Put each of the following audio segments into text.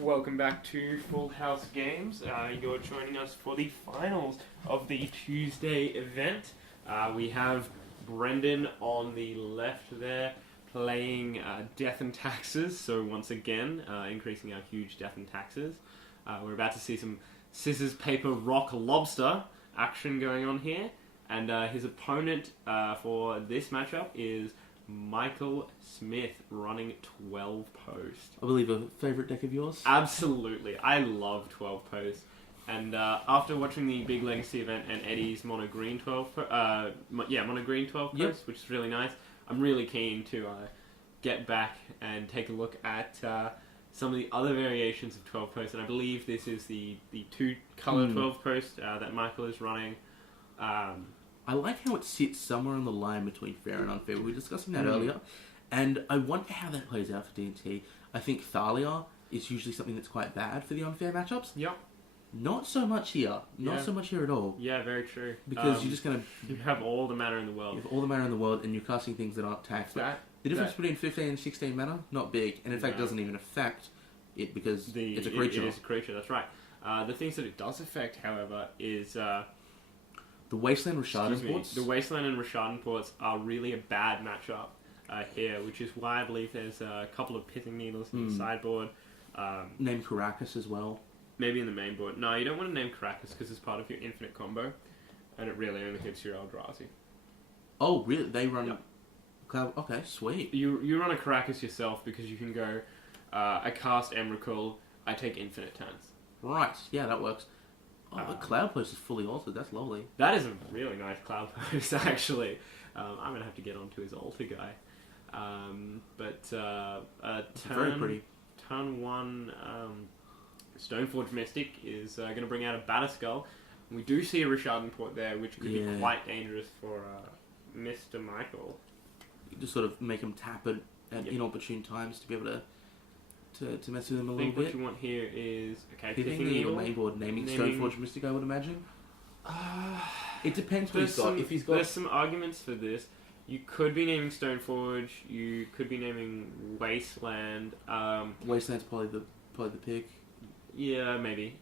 Welcome back to Full House Games. You're joining us for the finals of the Tuesday event. We have Brendan on the left there playing Death and Taxes, so once again increasing our huge Death and Taxes. We're about to see some scissors, paper, rock, lobster action going on here, and his opponent for this matchup is Michael Smith, running 12 post. I believe a favourite deck of yours? Absolutely. I love 12 post. And after watching the Big Legacy event and Eddie's mono green 12 mono green 12 post, Yep. which is really nice, I'm really keen to get back and take a look at some of the other variations of 12 post. And I believe this is the two color 12 post that Michael is running. I like how it sits somewhere on the line between fair and unfair. We were discussing that earlier. And I wonder how that plays out for DNT. I think Thalia is usually something that's quite bad for the unfair matchups. Yep. Not so much here. Not so much here at all. Yeah, very true. Because you're just going to... You have all the mana in the world. You have all the mana in the world and you're casting things that aren't taxed. The difference between 15 and 16 mana, not big. And in fact, doesn't even affect it because it's a creature. It is a creature, that's right. The things that it does affect, however, is... the Wasteland Rishadan ports. The Wasteland and Rishadan ports are really a bad matchup here, which is why I believe there's a couple of Pithing Needles in the sideboard. Name Caracas as well. Maybe in the main board. No, you don't want to name Caracas because it's part of your infinite combo, and it really only hits your Eldrazi. Oh, really? They run... Cloud... Okay, sweet. You run a Caracas yourself because you can go, I cast Emrakul, I take infinite turns. Right, yeah, that works. Oh, the Cloud Post is fully altered. That's lovely. That is a really nice Cloud Post, actually. I'm going to have to get onto his altar guy. Very pretty. Turn 1, Stoneforge Mystic is going to bring out a Batterskull. We do see a Rishadan port there, which could be quite dangerous for Mr. Michael. You just sort of make him tap it at inopportune times to be able to mess with him a little bit. What you want here is Pithing Needle main board, naming Stoneforge Mystic, I would imagine. It depends what he's got. If he's got, there's some arguments for this. You could be naming Stoneforge. You could be naming Wasteland. Wasteland's probably the pick. Yeah, maybe.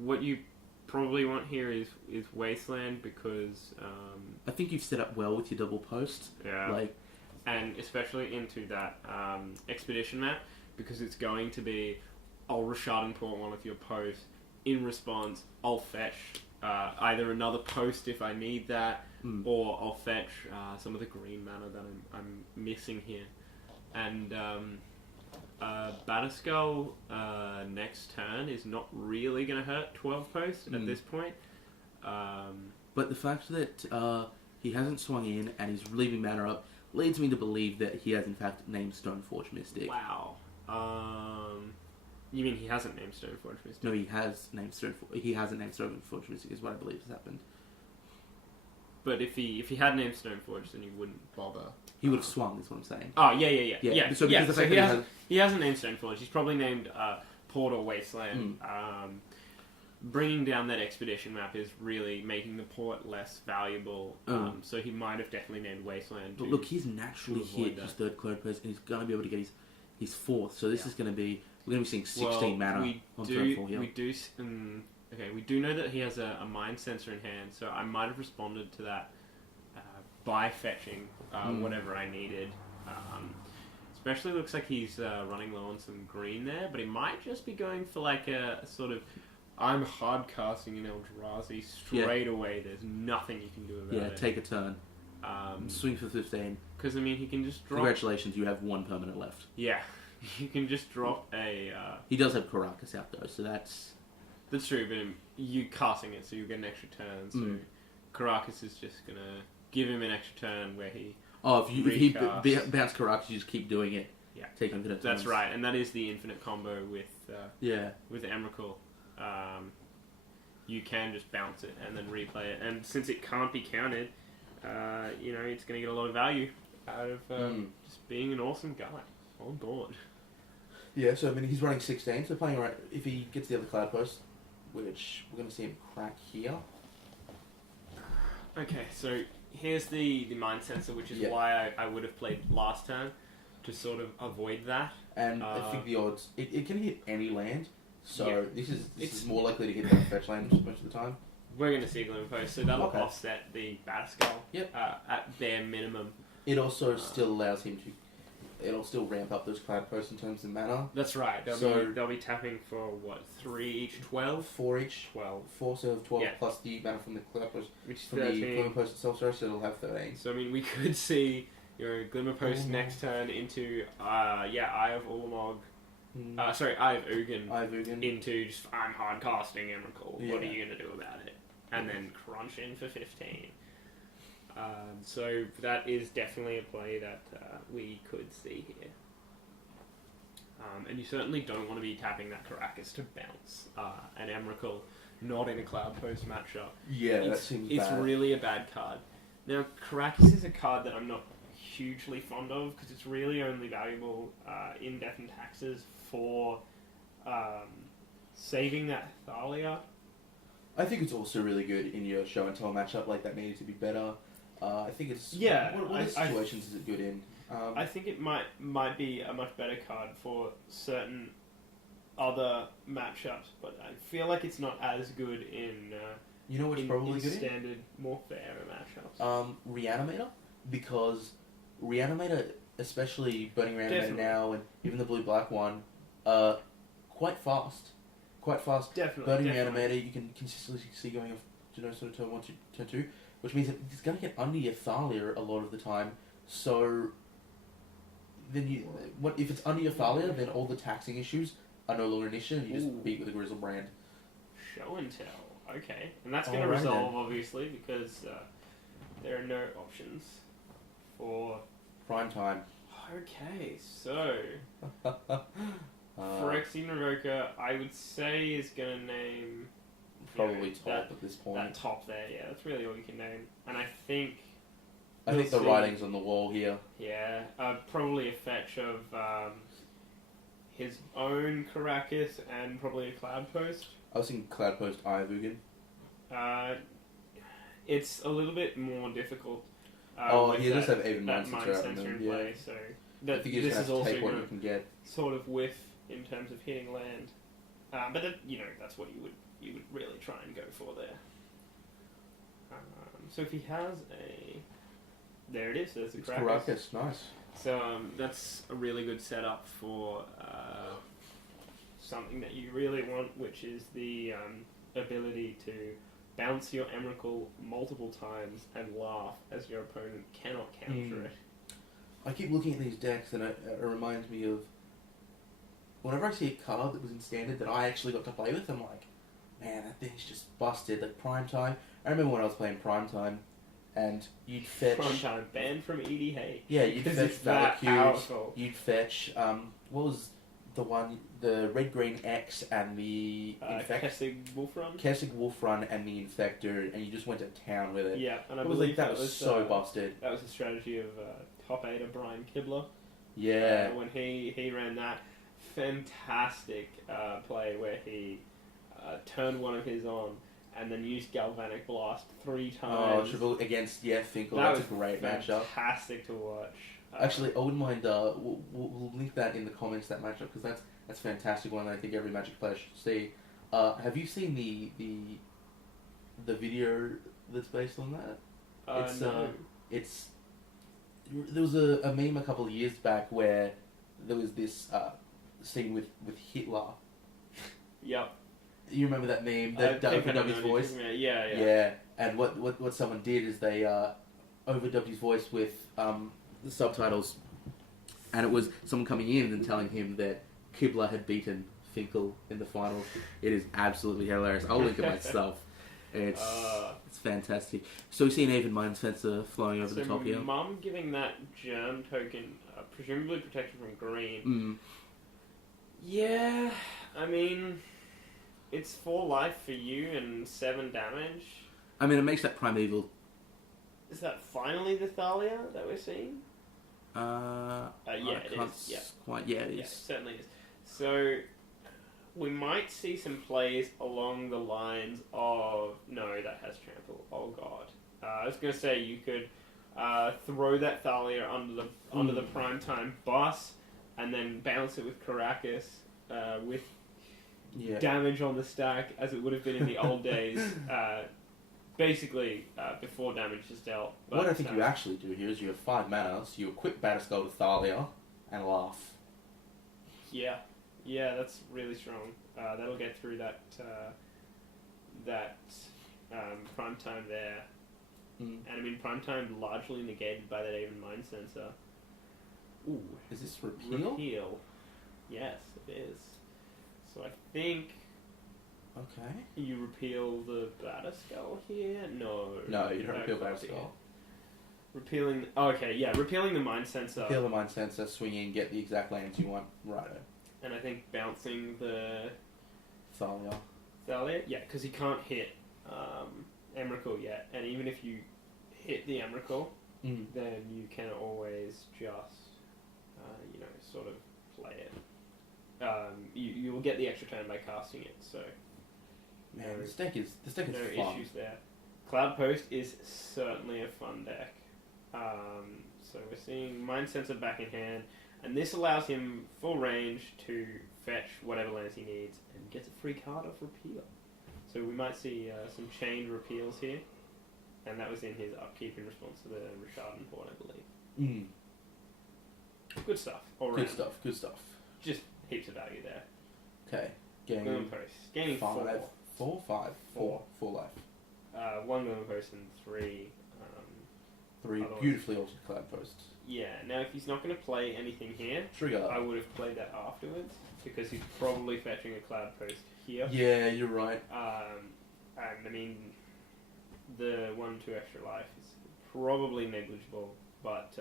What you probably want here is Wasteland because I think you've set up well with your double post. Yeah. And especially into that expedition map, because it's going to be, I'll Rishadan port one of your posts. In response, I'll fetch either another post if I need that, or I'll fetch some of the green mana that I'm missing here. And Batterskull next turn is not really going to hurt 12 posts at this point. But the fact that he hasn't swung in and he's leaving mana up leads me to believe that he has in fact named Stoneforge Mystic. Wow. You mean he hasn't named Stoneforge Mystic? No, he has named Stoneforge. He hasn't named Stoneforge Mystic, is what I believe has happened. But if he had named Stoneforge, then he wouldn't bother. He would have swung, is what I'm saying. Oh, yeah. So he hasn't named Stoneforge. He's probably named Port or Wasteland. Bringing down that expedition map is really making the port less valuable. So he might have definitely named Wasteland. But look, he's naturally hit his third Cloud Post, and he's going to be able to get his fourth. So this is going to be... We're going to be seeing 16 mana on turn 4 here. We do know that he has a Mind Sensor in hand, so I might have responded to that by fetching whatever I needed. Especially looks like he's running low on some green there, but he might just be going for like a sort of, I'm hard casting in Eldrazi straight away. There's nothing you can do about it. Yeah, take a turn. Swing for 15. Because, I mean, he can just drop... Congratulations, you have one permanent left. Yeah. You can just drop a... He does have Caracas out, though, so that's... That's true, but you casting it, so you get an extra turn. So Caracas is just going to give him an extra turn where he... Oh, if he bounce Caracas, you just keep doing it. Yeah. Take infinite turns. That's right, and that is the infinite combo with Emrakul. You can just bounce it and then replay it. And since it can't be counted, it's going to get a lot of value out of just being an awesome guy on board. Yeah, so I mean, he's running 16, so playing right. If he gets the other Cloud Post, which we're going to see him crack here. Okay, so here's the Mind Sensor, which is why I would have played last turn. to sort of avoid that. And I think the odds, it can hit any land, so Yeah. this is more likely to hit that fetch land most of the time. We're going to see a Glimmer Post, so that'll Okay. offset the Batterskull Yep. at bare minimum. It also still allows him to, it'll still ramp up those cloud posts in terms of mana. That's right. They'll be tapping for what, 3 each, 12? 4 each. 12. 4 so 12 Yeah. plus the mana from the cloud post, Which is from the 13. Glimmer Post itself, so it'll have 13. So I mean, we could see Glimmer Post next turn into Eye of Ulamog. Eye of Ugin. Eye of Ugin. Into just I'm hard casting Emrakul. Yeah. What are you going to do about it? And then crunch in for 15. So that is definitely a play that we could see here. And you certainly don't want to be tapping that Caracas to bounce an Emrakul, not in a Cloud Post matchup. Yeah, that It's seems bad. really a bad card. Now, Caracas is a card that I'm not hugely fond of because it's really only valuable in Death and Taxes for saving that Thalia. I think it's also really good in your show and tell matchup, like that needed to be better. I think it's... Yeah, What situations is it good in? I think it might be a much better card for certain other matchups, but I feel like it's not as good in you know what's probably in good in? standard, more fairer matchups. Reanimator, because Reanimator, especially Burning Reanimator Definitely. now, and even the blue-black one, quite fast. Definitely. Burning Reanimator, you can consistently see going off to sort of turn 1 to turn 2, which means that it's going to get under your Thalia a lot of the time. So then if it's under your Thalia, then all the taxing issues are no longer an issue, and you just beat with a Grizzle Brand. Show and tell. Okay. And that's going to Alright resolve, then. obviously, because there are no options for... Prime time. Okay, so... Phyrexian Revoker, I would say, is going to name... Probably top at this point. That top there, yeah. That's really all you can name. And I think... I think the writing's on the wall here. Yeah, probably a fetch of his own Caracas and probably a Cloud Post. I was thinking Cloud Post Eye of Ugin. It's a little bit more difficult. He does have even that Mind mind Sensor sensor in yeah. play, so I think you just have to take what you can get. sort of whiff in terms of hitting land. But that's what you would really try and go for there. So if he has a... There it is, there's a Caracas. Caracas, nice. So that's a really good setup for something that you really want, which is the ability to bounce your Emrakul multiple times and laugh as your opponent cannot counter it. I keep looking at these decks and it reminds me of whenever I see a card that was in Standard that I actually got to play with, I'm like, man, that thing's just busted. Like Prime Time. I remember when I was playing Prime Time and you'd fetch... Prime Time, banned from EDH. Yeah, you'd Because fetch it's that Valakut, powerful. you'd fetch, what was the one, the Red-Green X and the Kessig Wolfrun? Kessig Wolfrun and the Infector, and you just went to town with it. Yeah, and I It was believe like, that was so busted. That was the strategy of top 8 of Brian Kibler. Yeah. When he ran that fantastic play where he turned one of his on and then used Galvanic Blast 3 times. Triple against Finkel. That That's was a great matchup. Fantastic to watch. Actually, I wouldn't mind. We'll link that in the comments, that matchup, because that's a fantastic one. I think every Magic player should see. Have you seen the video that's based on that? No. There was a meme a couple of years back where there was this scene with Hitler. Yep. You remember that meme? That overdubbed his voice? Yeah. Yeah, and what someone did is they overdubbed his voice with the subtitles, and it was someone coming in and telling him that Kibler had beaten Finkel in the finals. It is absolutely hilarious. I'll link it myself. It's fantastic. So we see an even Mind Sensor flowing over the top here. Mum giving that germ token, presumably protection from green. Mm. Yeah, I mean, it's 4 life for you and 7 damage. I mean, it makes that Primeval. Is that finally the Thalia that we're seeing? Yeah, it is. Yeah. Quite. Yeah, it is. Yeah, it certainly is. So, we might see some plays along the lines of... No, that has trample. Oh, God. I was going to say you could throw that Thalia onto the primetime boss, and then bounce it with Caracas with damage on the stack as it would have been in the old days. Basically, before damage is dealt. But, what I think you actually do here is you have 5 mana, so you equip Batterskull to Thalia and laugh. Yeah, that's really strong. That'll get through that prime time there. And I mean, prime time largely negated by that Aven Mind Sensor. Ooh, is this repeal? Repeal. Yes, it is. So I think. Okay. You repeal the Batterskull here? No, you don't repeal Batterskull. Repealing. Oh, okay, yeah, repealing the Mind Sensor. Repeal the Mind Sensor, swing in, get the exact lands you want. Righto. And I think bouncing the Thalia, yeah, because he can't hit Emrakul yet, and even if you hit the Emrakul, then you can always just, sort of play it. You will get the extra turn by casting it, so man, this deck is no fun. issues there. Cloud Post is certainly a fun deck. So we're seeing Mind Sensor back in hand. And this allows him full range to fetch whatever lands he needs and gets a free card off repeal. So we might see some chained repeals here. And that was in his upkeep in response to the Richardon port, I believe. Good stuff. All around. Good stuff. Just heaps of value there. Okay. Gloom Post. Gaining 4 life. 1 Gloom Post and 3... 3 beautifully altered Cloud Posts. Yeah, now if he's not going to play anything here, Trigger. I would have played that afterwards, because he's probably fetching a Cloud Post here. Yeah, you're right. And I mean, the 1/2 extra life is probably negligible, but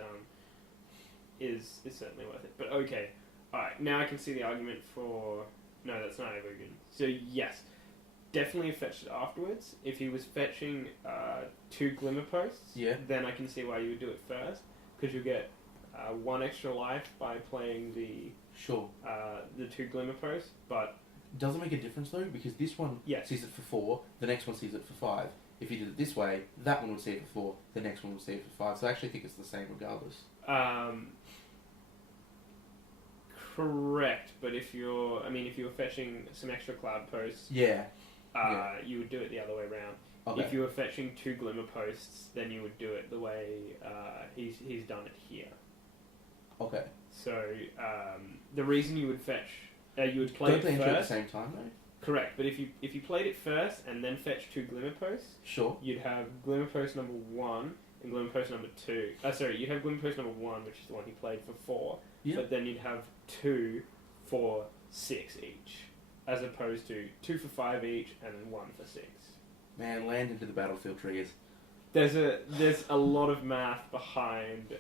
is certainly worth it. But okay, alright, now I can see the argument for... No, that's not Armageddon. So yes, definitely fetched it afterwards. If he was fetching 2 Glimmer Posts, then I can see why you would do it first, because you get 1 extra life by playing the 2 Glimmer Posts, but... Doesn't make a difference though, because this one sees it for 4, the next one sees it for 5. If you did it this way, that one would see it for 4, the next one would see it for 5. So I actually think it's the same regardless. Correct, but if you were fetching some extra Cloud Posts, you would do it the other way around. Okay. If you were fetching 2 Glimmer Posts, then you would do it the way he's done it here. Okay. So the reason you would fetch, you would play Don't it they first. enter at the same time though? Correct, but if you played it first and then fetched 2 Glimmer Posts, you'd have Glimmer Post number 1 and Glimmer Post number 2. You'd have Glimmer Post number 1, which is the one he played for 4. Yep. But then you'd have 2 for 6 each, as opposed to 2 for 5 each and then 1 for 6. Man, land into the battlefield triggers. There's a lot of math behind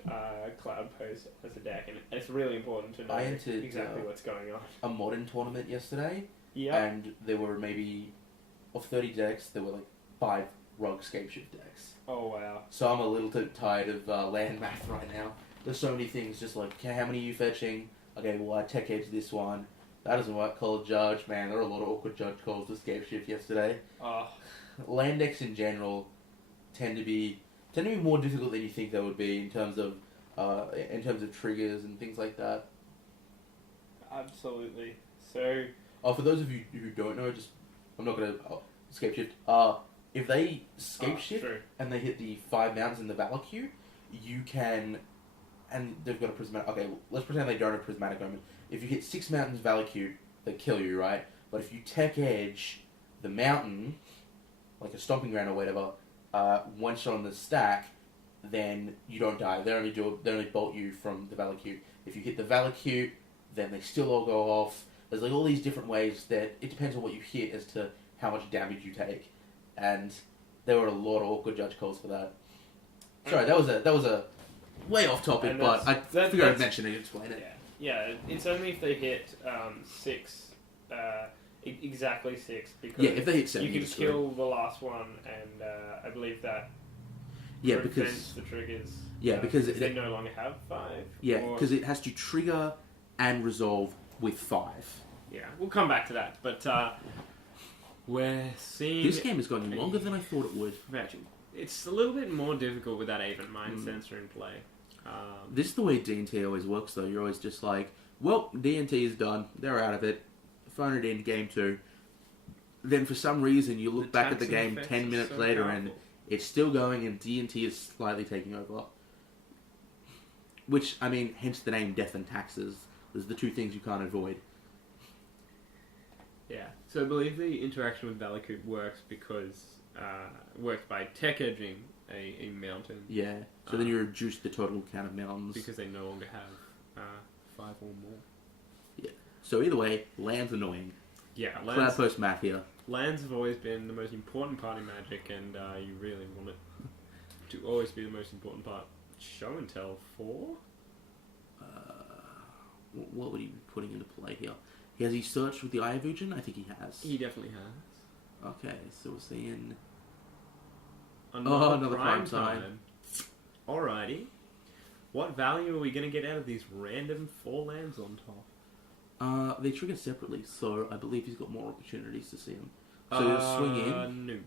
Cloud Post as a deck, and it's really important to know exactly what's going on. A modern tournament yesterday, and there were maybe, of 30 decks, there were like 5 Rogue Scapeshift decks. Oh wow. So I'm a little bit tired of land math right now. There's so many things, just like, okay, how many are you fetching? Okay, well I tech edge this one. That doesn't work, call a judge. Man, there were a lot of awkward judge calls with Scapeshift yesterday. Land decks in general tend to be more difficult than you think they would be in terms of triggers and things like that. Absolutely. So for those of you who don't know, I'm not gonna Scapeshift. If they Scapeshift and they hit the 5 mountains in the Valakut, you can, and they've got a prismatic. Okay, let's pretend they don't have prismatic omen. If you hit 6 mountains Valakut, they kill you, right? But if you tech edge the mountain, like a stomping ground or whatever, one shot on the stack, then you don't die. They only bolt you from the Valakut. If you hit the Valakut, then they still all go off. There's like all these different ways that it depends on what you hit as to how much damage you take, and there were a lot of awkward judge calls for that. Sorry, that was a way off topic, but I figured I'd mention it and explain it. Yeah, it's only if they hit 6. Exactly 6, because if they hit 7, you can kill the last one, and I believe that prevents the triggers. Because they no longer have 5. Because it has to trigger and resolve with 5. Yeah, we'll come back to that, but we're seeing... This game is going longer than I thought it would. it's a little bit more difficult with that Aven Mind Sensor in play. This is the way DNT always works, though. You're always just like, well, DNT is done. They're out of it. Phone it in game 2. Then for some reason, you look back at the game 10 minutes later and it's still going and DNT is slightly taking over. Which, I mean, hence the name Death and Taxes. There's the two things you can't avoid. Yeah. So I believe the interaction with Valakut works because... works by tech edging a mountain. Yeah. So then you reduce the total count of mountains. Because they no longer have 5 or more. Yeah. So either way, land's annoying. Yeah, Cloud Post Mafia. Lands have always been the most important part in Magic, and you really want it to always be the most important part. Show and Tell 4? What would he be putting into play here? Has he searched with the Eye of Ugin? I think he has. He definitely has. Okay, so we're seeing... Another prime time. Alrighty. What value are we going to get out of these random 4 lands on top? They trigger separately, so I believe he's got more opportunities to see them. So he'll swing in. No.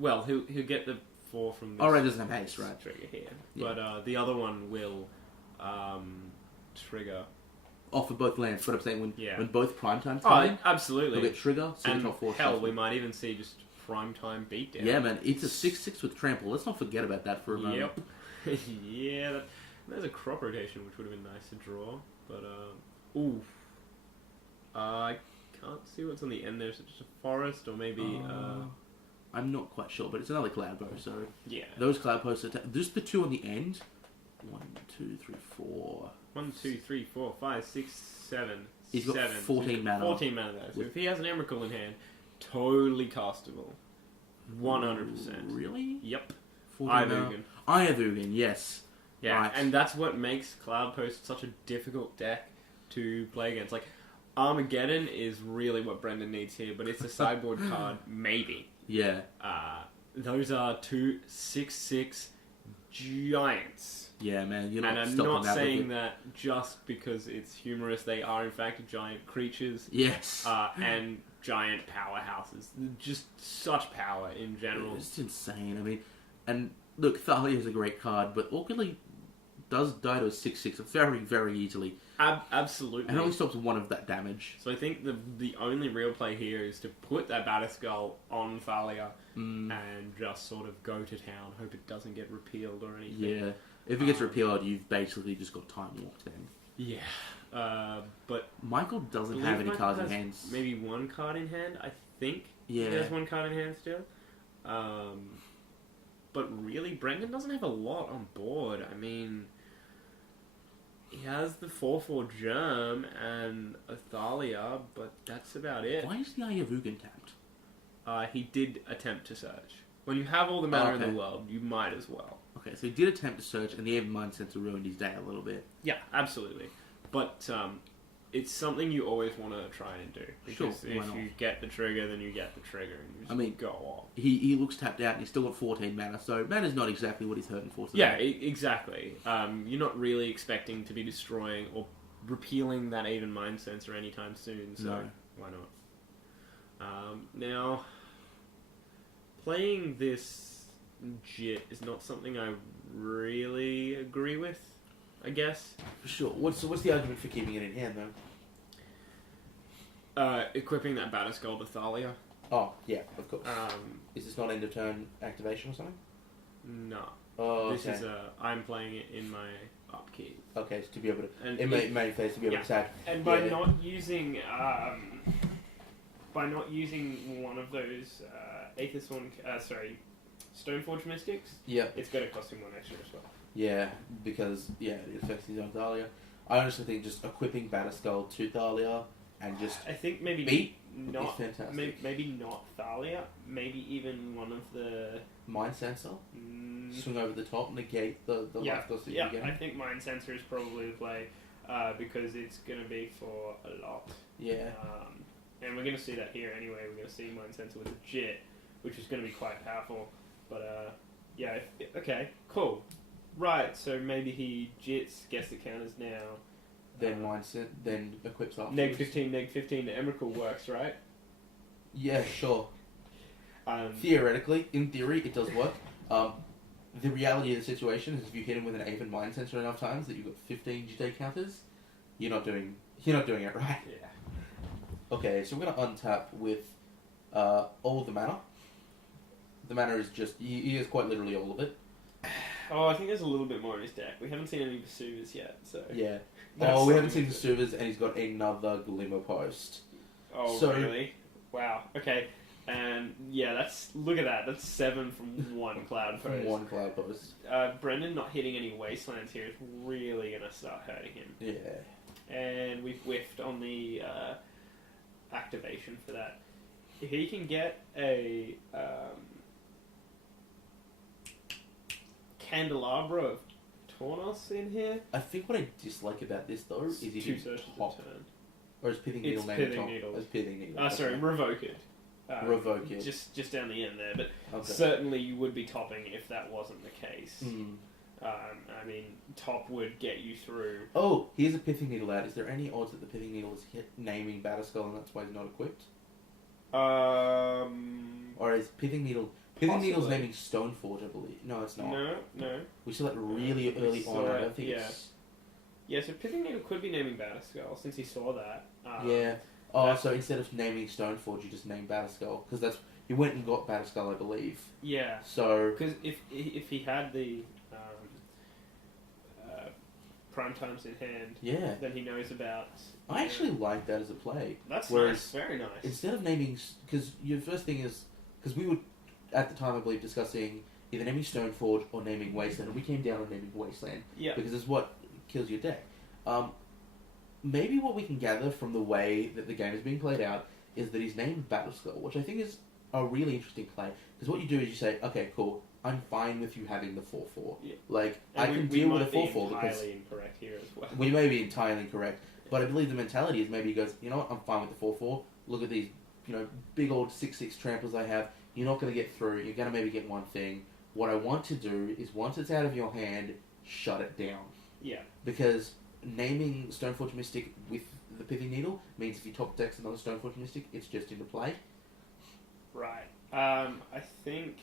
Well, he'll get the 4 from this. Alright, doesn't have haste, right? Trigger here. Yeah. But the other one will trigger. Oh, for both lands, but I'm saying when both prime times Oh, come in, absolutely. he'll get trigger, And force. hell, we might even see just prime time beatdown. Yeah, man, it's a 6/6 with trample. Let's not forget about that for a moment. Yep. Yeah, there's a crop rotation which would have been nice to draw, but oof. I can't see what's on the end there. Is it just a forest or maybe? I'm not quite sure, but it's another cloud bow. So yeah, those cloud posts attack. Just the 2 on the end. 1, 2, 3, 4. 1, 2, 3, 4, 5, 6, 7. He's got 14 mana. 14 mana there. So if he has an Emrakul in hand, totally castable. 100%. Really? Yep. Eye of Ugin, yes. Yeah, right. And that's what makes Cloud Post such a difficult deck to play against. Like, Armageddon is really what Brendan needs here, but it's a sideboard card, maybe. Yeah. Those are 2 6/6 giants. Yeah, man. You're not and I'm not saying that just because it's humorous. They are, in fact, giant creatures. Yes. And giant powerhouses. Just such power in general. It's insane. I mean, and look, Thalia is a great card, but awkwardly does die to a 6/6 very, very easily. Absolutely. And only stops 1 of that damage. So I think the only real play here is to put that Batterskull on Thalia and just sort of go to town, hope it doesn't get repealed or anything. Yeah. If it gets repealed, you've basically just got time locked in. Yeah. But Michael doesn't have any cards in hand. Maybe 1 card in hand, I think. Yeah. He has 1 card in hand still. But really, Brendan doesn't have a lot on board. I mean, he has the 4/4 Germ and a Thalia, but that's about it. Why is the Eye of Ugin tapped? He did attempt to search. When you have all the mana in the world, you might as well. Okay, so he did attempt to search, and the Aven Mind Sensor ruined his day a little bit. Yeah, absolutely. But it's something you always want to try and do. Because if you get the trigger, then you get the trigger, and you just go off. He looks tapped out, and he's still got 14 mana, so mana's not exactly what he's hurting for today. Yeah, exactly. You're not really expecting to be destroying or repealing that Aven Mind Sensor anytime soon, so why not? Now, playing this JIT is not something I really agree with, I guess. For sure. What's the argument for keeping it in hand, though? Equipping that Batterskull to Thalia. Oh, yeah, of course. Is this not end of turn activation or something? No. Oh, okay. This is I'm playing it in my upkeep. Okay, so to be able to... And in main phase, to be able to attack. And by not using... by not using one of those Stoneforge Mystics, it's going to cost him 1 extra as well. Yeah, because it affects his own Thalia. I honestly think just equipping Batterskull to Thalia and just I think maybe beat not is fantastic. Maybe not Thalia. Maybe even one of the Mind Sensor. Swing over the top, negate the life cost that you get. I think Mind Sensor is probably the play because it's going to be for a lot. Yeah. And we're going to see that here anyway. We're going to see Mind Sensor with a JIT, which is going to be quite powerful. But okay, cool. Right, so maybe he JITs, gets the counters now. Then mindset, then equips afterwards. Neg 15, the Emrakul works, right? Yeah, sure. Theoretically, in theory, it does work. The reality of the situation is if you hit him with an Aven Mind Sensor enough times that you've got 15 GT counters, you're not doing it right. Yeah. Okay, so we're going to untap with all of the mana. The mana is just, he is quite literally all of it. Oh, I think there's a little bit more in his deck. We haven't seen any Vesuvas yet, so... Yeah. That's We haven't seen something the Vesuvas, and he's got another Glimmer Post. Oh, So- really? Wow. Okay. And, yeah, look at that. That's 7 from one Cloud From Post. one Cloud Post. Brendan not hitting any Wastelands here is really going to start hurting him. Yeah. And we've whiffed on the activation for that. If he can get a Candelabra of Tornos in here... I think what I dislike about this, though, is he two can searches top. a turn. Or is Pithing Needle It's named Pithing top? Needle. It's Pithing Needle. Sorry, Revoke it. Revoke it. Just down the end there, but Okay. certainly you would be topping if that wasn't the case. Mm. I mean, top would get you through. Oh, here's a Pithing Needle out. Is there any odds that the Pithing Needle is hit naming Batterskull and that's why he's not equipped? Or is Pithing Needle... Pithing Needle's Possibly. naming Stoneforge, I believe. No, it's not. No. We saw that really We early saw on. I it, don't think yeah. it's... Yeah, so Pithing Needle could be naming Batterskull since he saw that. Yeah. Oh, that- so instead of naming Stoneforge, you just name Batterskull. Because that's... You went and got Batterskull, I believe. Yeah, So... because if he had the prime times in hand, Yeah. then he knows about. I actually like that as a play. That's Whereas nice, very nice. Instead of naming... Because your first thing is... Because we were, at the time, I believe, discussing either naming Stoneforge or naming Wasteland. And we came down on naming Wasteland. Yeah. Because it's what kills your deck. Maybe what we can gather from the way that the game is being played out is that he's named Battleskull, which I think is a really interesting play. Because what you do is you say, okay, cool, I'm fine with you having the 4/4. Yeah. Like, And I can we deal with a might be 4/4 because... entirely incorrect here as well. We may be entirely incorrect, but I believe the mentality is maybe he goes, you know what, I'm fine with the 4/4. Look at these, big old 6/6 tramplers I have. You're not going to get through. You're going to maybe get one thing. What I want to do is once it's out of your hand, shut it down. Yeah. Because naming Stoneforge Mystic with the Pithing Needle means if you top decks another Stoneforge Mystic, it's just into play. Right. I think.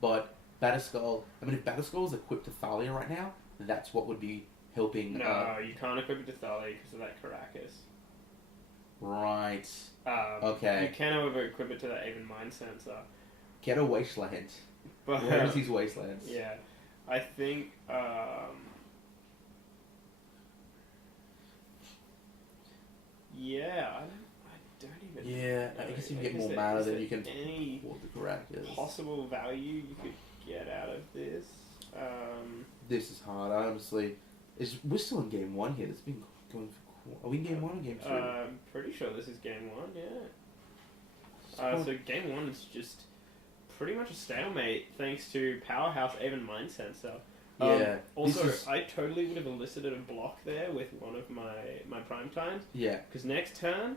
But Batterskull, if Batterskull is equipped to Thalia right now, that's what would be helping. No, you can't equip it to Thalia because of that Caracas. Right. Okay. You can, however, equip it to that Aven Mind Sensor. Get a Wasteland. But, Where is these Wastelands? Yeah. I think. Yeah, I don't even. Yeah, know. I guess if you Like, get more is mana, there then you can any afford the Caracas. possible value you could get out of this? This is hard, honestly. We're still in game 1 here. It's been going for... Are we in game 1 or game 2? I'm pretty sure this is game 1, yeah. So game 1 is just pretty much a stalemate thanks to Powerhouse Aven Mind Sensor. Yeah. Also, I totally would have elicited a block there with one of my Prime Times. Yeah. Because next turn,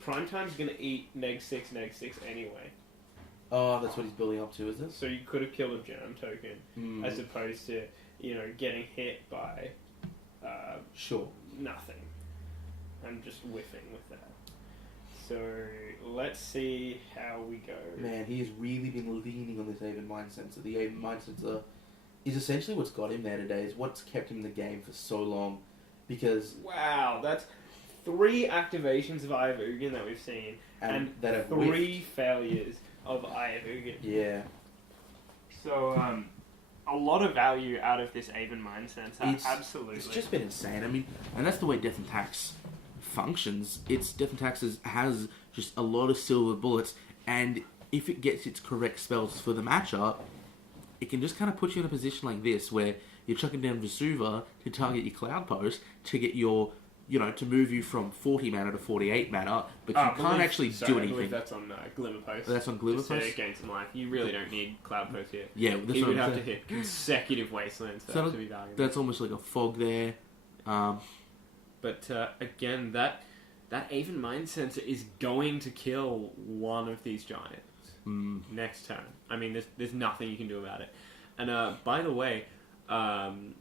Prime Time's going to eat neg 6 anyway. Oh, that's what he's building up to, is it? So you could have killed a Germ token as opposed to, getting hit by Sure. nothing. I'm just whiffing with that. So let's see how we go. Man, he has really been leaning on this Aven Mind Sensor. The Aven Mind Sensor is essentially what's got him there today, is what's kept him in the game for so long. Because... Wow, that's 3 activations of Eye of Ugin that we've seen, and that have 3 failures of Eye of Ugin. Yeah. So, a lot of value out of this Aven Mind Sensor, absolutely. It's just been insane. And that's the way Death and Tax functions. Death and Tax has just a lot of silver bullets, and if it gets its correct spells for the matchup, it can just kind of put you in a position like this, where you're chucking down Vesuva to target your Cloud Post to get your, to move you from 40 mana to 48 mana, but you can't actually do I anything. believe that's on Glimmer Post. That's on Glimmer Just to Post? gain some life. You really don't need Cloud Post here. Yeah, that's You what would I'm have to saying. hit consecutive Wastelands for that to be valuable. That's almost like a fog there. But again, that Aven Mind Sensor is going to kill one of these giants next turn. There's nothing you can do about it. And by the way, having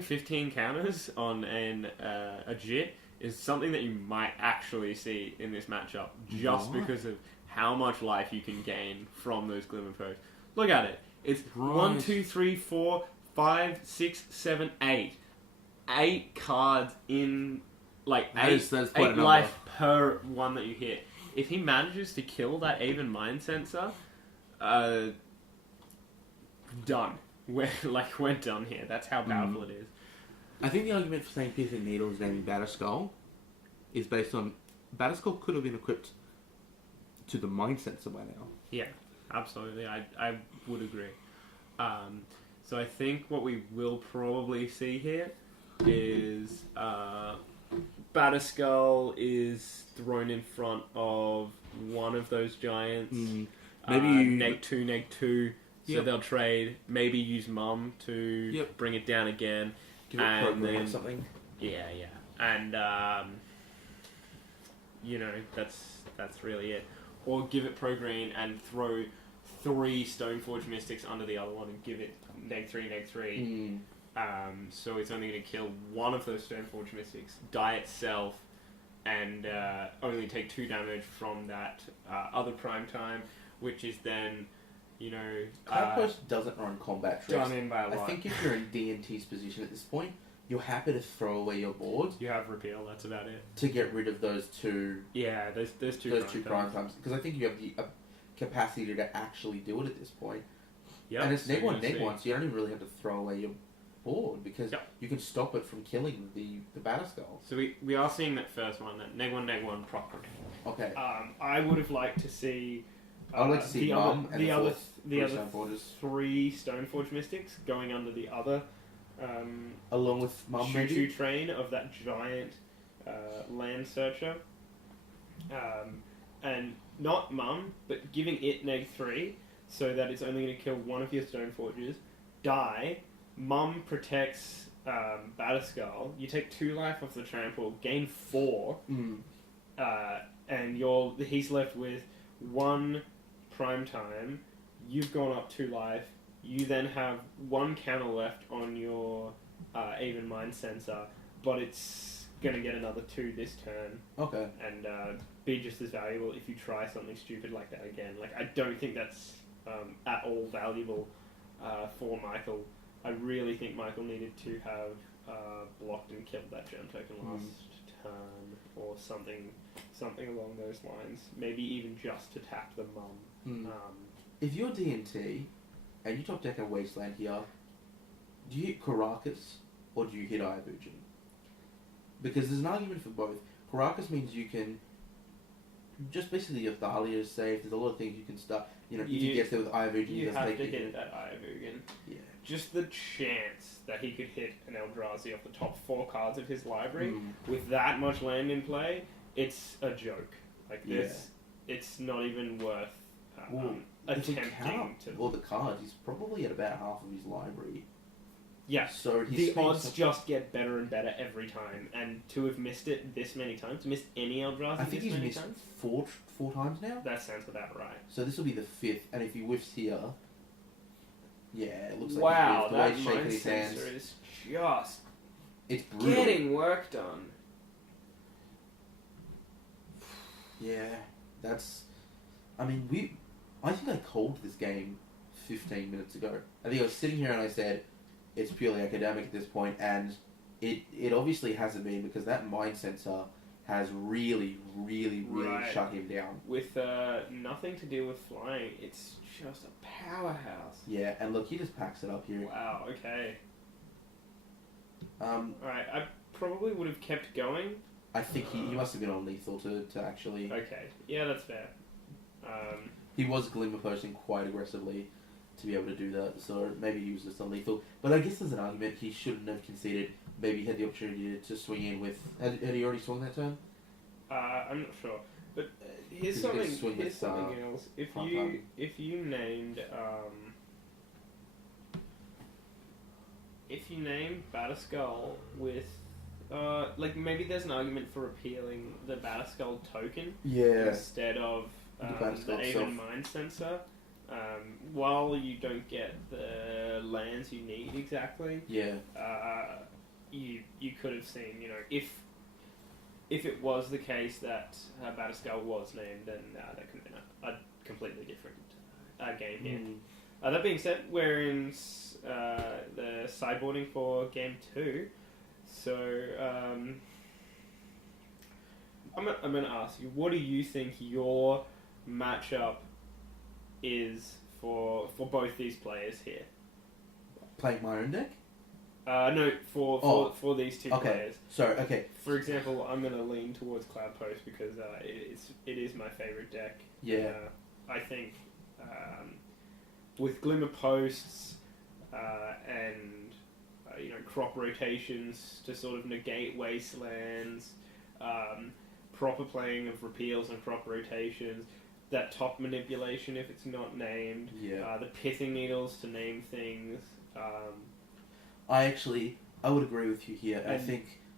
15 counters on a JIT is something that you might actually see in this matchup, just because of how much life you can gain from those Glimmer Pearls. Look at it. It's Right. 1, 2, 3, 4, 5, 6, 7, 8. 8 cards in, like, That is quite a eight number. life per one that you hit. If he manages to kill that Even Mind Sensor, done. We're done here. That's how powerful it is. I think the argument for saying Piercing Needle is naming Batterskull is based on Batterskull could have been equipped to the Mind Sensor by now. Yeah, absolutely. I would agree. So I think what we will probably see here is Batterskull is thrown in front of one of those giants. Maybe you... neg 2. So Yep. they'll trade. Maybe use Mum to bring it down again. Give it and program then, or something. Yeah. And that's really it. Or give it Pro Green and throw 3 Stoneforge Mystics under the other one and give it neg 3. So it's only going to kill one of those Stoneforge Mystics, die itself, and only take 2 damage from that other Prime Time, which is then, Cloud Post doesn't run combat tricks. done in by a lot. I think if you're in DNT's position at this point, you're happy to throw away your board You have Repeal, that's about it. to get rid of those two Yeah, there's two prime times. Because I think you have the capacity to actually do it at this point. Yep, And it's so neg 1, you neg see. 1, so you don't even really have to throw away your board because Yep. you can stop it from killing the Batterskull. So we are seeing that first one, that neg 1 proc green. Okay. I would have liked to see... I'd like to see the Mum other, and the other, the other Stoneforges. 3 Stoneforge Mystics going under the other Along with Mum, choo-choo maybe? train of that giant land searcher. And not Mum, but giving it neg 3 so that it's only going to kill one of your Stoneforges. Die. Mum protects Batterskull. You take 2 life off the trample, gain 4, and he's left with 1 Prime Time. You've gone up 2 life. You then have 1 counter left on your Even Mind Sensor, but it's going to get another 2 this turn. Okay. And be just as valuable if you try something stupid like that again. Like, I don't think that's at all valuable for Michael. I really think Michael needed to have blocked and killed that gem token last turn, or something along those lines. Maybe even just to tap the Mum. If you're DNT and you top deck a Wasteland here, do you hit Caracas or do you hit Eye of Ugin? Because there's an argument for both. Caracas means you can just basically your Thalia is safe. There's a lot of things you can start. If you get there with Eye of Ugin, You doesn't have take to the hit that Eye of Ugin. Yeah. Just the chance that he could hit an Eldrazi off the top 4 cards of his library with that much land in play, it's a joke. Like this, it's not even worth attempting to. Or the cards, he's probably at about half of his library. Yeah, so the odds just get better and better every time, and to have missed it this many times, missed any Eldrazi I think this he's many missed times, four times now. that sounds about right. So this will be the 5th, and if he whiffs here, yeah, it looks like Wow, he's whiffed. The way that he's shaking Mind his hands, Sensor is just it's brutal. getting work done. Yeah, that's. I mean, I think I called this game 15 minutes ago. I think I was sitting here and I said, it's purely academic at this point, and it obviously hasn't been, because that Mind Sensor has really Right. shut him down. With nothing to do with flying, it's just a powerhouse. Yeah, and look, he just packs it up here. Wow, okay. Um, Alright, I probably would have kept going. I think he must have been on lethal to actually... Okay, yeah, that's fair. He was glimmer posting quite aggressively to be able to do that, so maybe he was just on lethal. But I guess there's an argument he shouldn't have conceded. Maybe he had the opportunity to swing in with... Had he already swung that turn? I'm not sure. But here's Because you can something. swing Here's with, something else. If you named Batterskull with like, maybe there's an argument for repealing the Batterskull token instead of the Even Mind Sensor. While you don't get the lands you need exactly, you could have seen, if it was the case that Batterskull was named, then that could have been completely different game here. That being said, we're in the sideboarding for game 2. So, I'm going to ask you, what do you think your matchup is for both these players here? Playing my own deck? No, for these two players. Sorry, okay. For example, I'm going to lean towards Cloud Post because it is my favourite deck. Yeah. I think with Glimmer Posts and crop rotations to sort of negate wastelands, proper playing of repeals and crop rotations, that top manipulation if it's not named, the pithing needles to name things. I would agree with you here.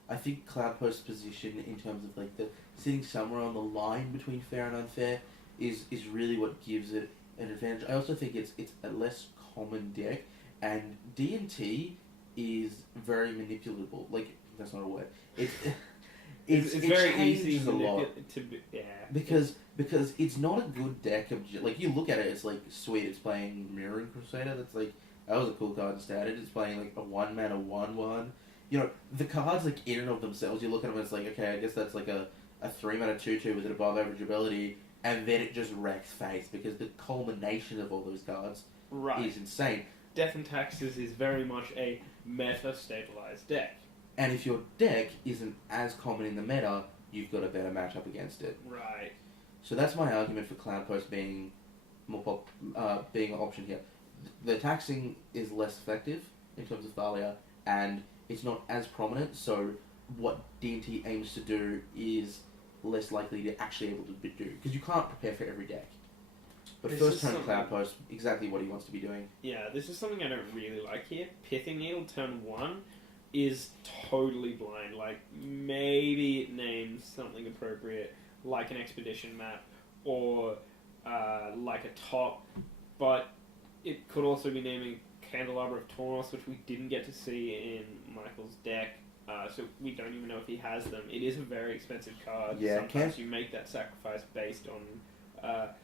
I think Cloud Post's position in terms of like the sitting somewhere on the line between fair and unfair is really what gives it an advantage. I also think it's a less common deck, and DNT is very manipulable. Like, that's not a word. It's very easy to because it's not a good deck of like, you look at it, it's like, sweet, it's playing Mirroring Crusader. That's like, that was a cool card to start it. It's playing like a 1-mana 1/1. The cards like in and of themselves, you look at them and it's like, okay, I guess that's like a 3-mana 2/2 with an above average ability, and then it just wrecks face because the culmination of all those cards is insane. Death and Taxes is very much a meta stabilized deck. And if your deck isn't as common in the meta, you've got a better matchup against it. Right. So that's my argument for Cloud Post being being an option here. The taxing is less effective in terms of Thalia, and it's not as prominent, so what DNT aims to do is less likely to actually able to do, because you can't prepare for every deck. But first turn Cloud Post, exactly what he wants to be doing. Yeah, this is something I don't really like here. Pithing Needle turn 1 is totally blind. Like, maybe it names something appropriate, like an expedition map, or like a top, but it could also be naming Candelabra of Tauros, which we didn't get to see in Michael's deck, so we don't even know if he has them. It is a very expensive card. Yeah, sometimes you make that sacrifice based on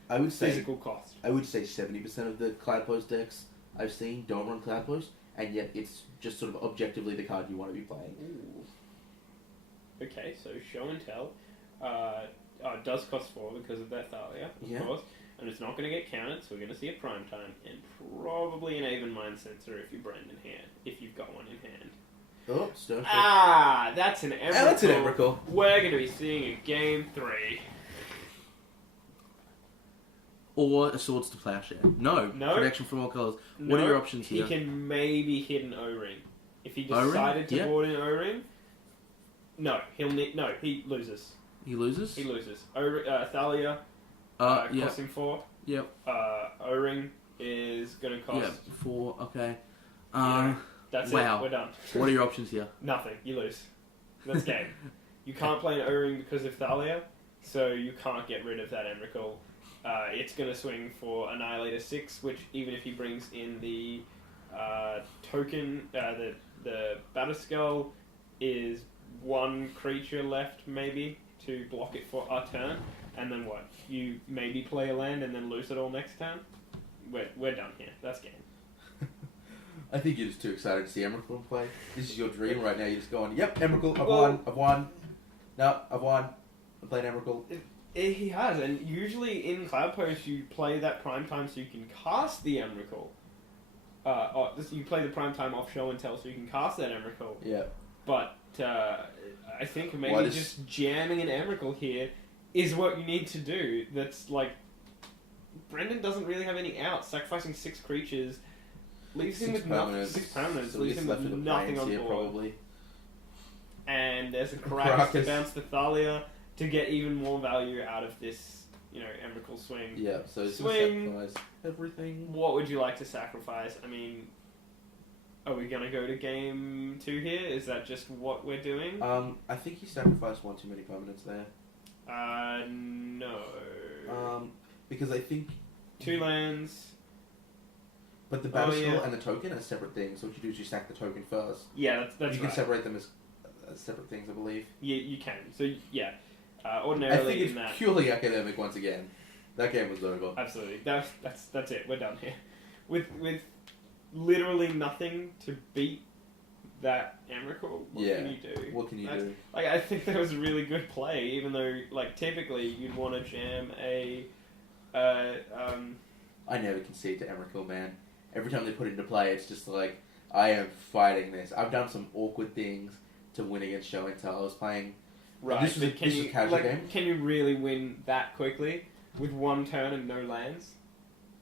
I would say physical cost. I would say 70% of the Cloud Post decks I've seen don't run Cloud Post, and yet it's just sort of objectively the card you want to be playing. Ooh. Okay, so Show and Tell it does cost 4 because of that Thalia, of course, and it's not going to get counted, so we're going to see a Prime Time, and probably an Aven Mind Sensor if you've got one in hand. Oh, Stone. That's an Emrakul. That's an Emrakul. We're going to be seeing a Game 3. Or a Swords to Plowshare. No. Protection from all colours. What are your options here? He can maybe hit an O-Ring. If he decided to board an O-Ring, he loses. He loses? He loses. Thalia, costs him 4. Yep. O-Ring is going to cost... Yep, 4, okay. That's it, we're done. What are your options here? Nothing, you lose. That's game. You can't play an O-Ring because of Thalia, so you can't get rid of that Emrakul. It's going to swing for Annihilator 6, which even if he brings in the token, the Batterskull, is 1 creature left maybe to block it for a turn, and then what? You maybe play a land and then lose it all next turn? We're done here. That's game. I think you're just too excited to see Emrakul play. This is your dream right now. You're just going, yep, Emrakul, I've won. No, I've won. I'm playing Emrakul. He has, and usually in Cloud Post you play that Prime Time so you can cast the Emrakul. You play the Prime Time off Show and Tell so you can cast that Emrakul. Yeah. But I think maybe just jamming an Emrakul here is what you need to do. That's like, Brendan doesn't really have any outs. Sacrificing 6 creatures leaves him with nothing. 6 permanents leaves him with nothing on board. Probably. And there's a Karakas to bounce the Thalia to get even more value out of this, Emrakul swing. Yeah, so swing, sacrifice everything. What would you like to sacrifice? I mean, are we going to go to game 2 here? Is that just what we're doing? I think you sacrificed 1 too many permanents there. No. Because I think... 2 lands. But the Batterskull and the token are separate things, so what you do is you stack the token first. Yeah, that's You can separate them as separate things, I believe. Yeah, you can. So, yeah. Ordinarily, I think it's purely academic once again. That game was over. Absolutely. That's it. We're done here. With literally nothing to beat that Emrakul, what can you do? What can you do? Like, I think that was a really good play, even though, like, typically you'd want to jam a... I never concede to Emrakul, man. Every time they put it into play, it's just like, I am fighting this. I've done some awkward things to win against Show and Tell. I was playing... Right, this was a casual game. Can you really win that quickly with one turn and no lands?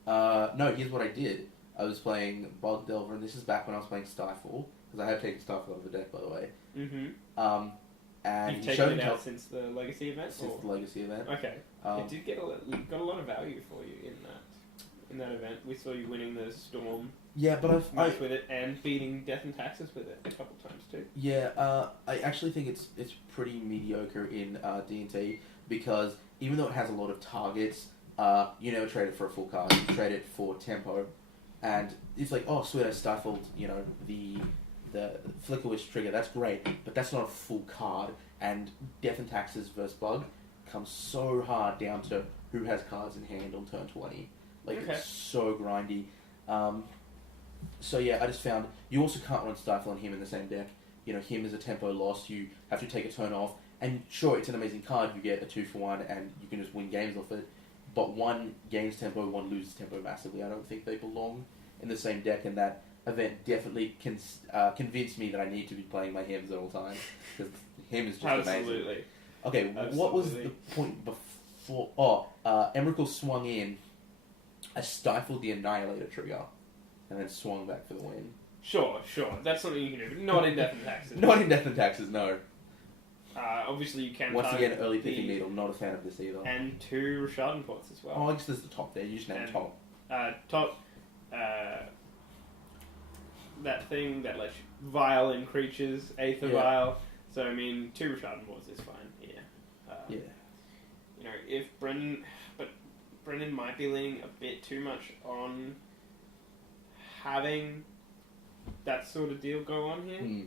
No, here's what I did. I was playing Bog Delver, and this is back when I was playing Skyfall, because I have taken Skyfall out of the deck, by the way. Mm-hmm. And you've taken it out since the Legacy event? Since the Legacy event. Okay. It did get got a lot of value for you in that event. We saw you winning the Storm but match with it and beating Death and Taxes with it a couple times too. Yeah, I actually think it's pretty mediocre in DNT, because even though it has a lot of targets, you never trade it for a full card. You trade it for tempo. And it's like, oh, sweet, I stifled, the Flicker Wish trigger. That's great, but that's not a full card. And Death and Taxes versus Bug comes so hard down to who has cards in hand on turn 20. Like, okay. It's so grindy. So yeah, I just found you also can't run Stifle on him in the same deck. Him is a tempo loss. You have to take a turn off. And sure, it's an amazing card. You get a 2-for-1, and you can just win games off it. But one gains tempo, one loses tempo massively. I don't think they belong in the same deck, and that event definitely convinced me that I need to be playing my Hims at all times, because Him is just Absolutely. amazing. Okay, Absolutely. What was the point before? Emrakul swung in, I stifled the Annihilator trigger, and then swung back for the win. Sure. That's something you can do, but not in Death and Taxes. Not in Death and Taxes, no. Obviously you can... Once again, early picking needle, not a fan of this either. And 2 Rashadon Ports as well. Oh, I guess there's the top there, you just name top. Top... that thing that lets you vial in creatures, Aether Vial. So, I mean, 2 Rashadon Ports is fine, yeah. If Brendan... But Brendan might be leaning a bit too much on having that sort of deal go on here.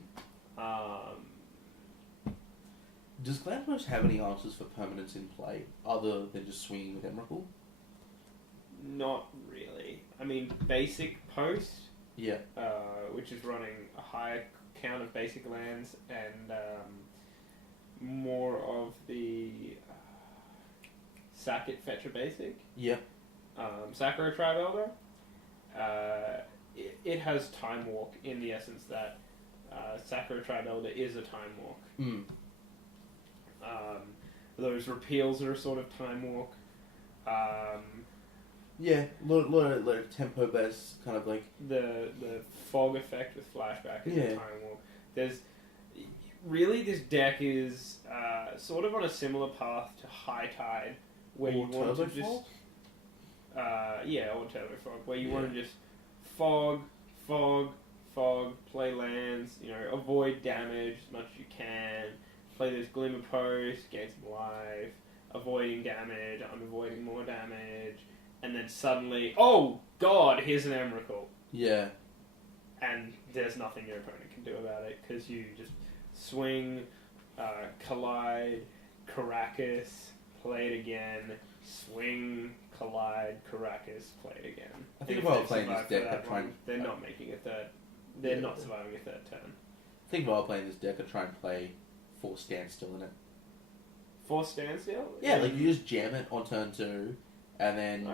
Does Glampost have any answers for permanence in play, other than just swinging with Emrakul? Not really. I mean, basic post, which is running a higher count of basic lands and more of the sack it, fetch a basic. Yeah. Sakura Tribe Elder. It has Time Walk in the essence that Sakura Tribe Elder is a Time Walk. Those repeals are a sort of Time Walk. Yeah, lot of tempo based, kind of like the fog effect with flashback is a Time Walk. There's really, this deck is sort of on a similar path to High Tide, where you want to just or Turbo Fog, where you want to just fog, play lands, avoid damage as much as you can. Play this Glimmer Post, gain some life, avoiding damage, I'm avoiding more damage, and then suddenly, oh god, here's an Emrakul. Yeah. And there's nothing your opponent can do about it, because you just swing, collide, Caracas, play it again, swing, collide, Caracas, play it again. I think if I were playing this deck, they're not making a third, they're not surviving a third turn. I think if I were playing this deck, I'd try and play 4 Standstill in it. 4 Standstill? Yeah, like you just jam it on turn 2, and then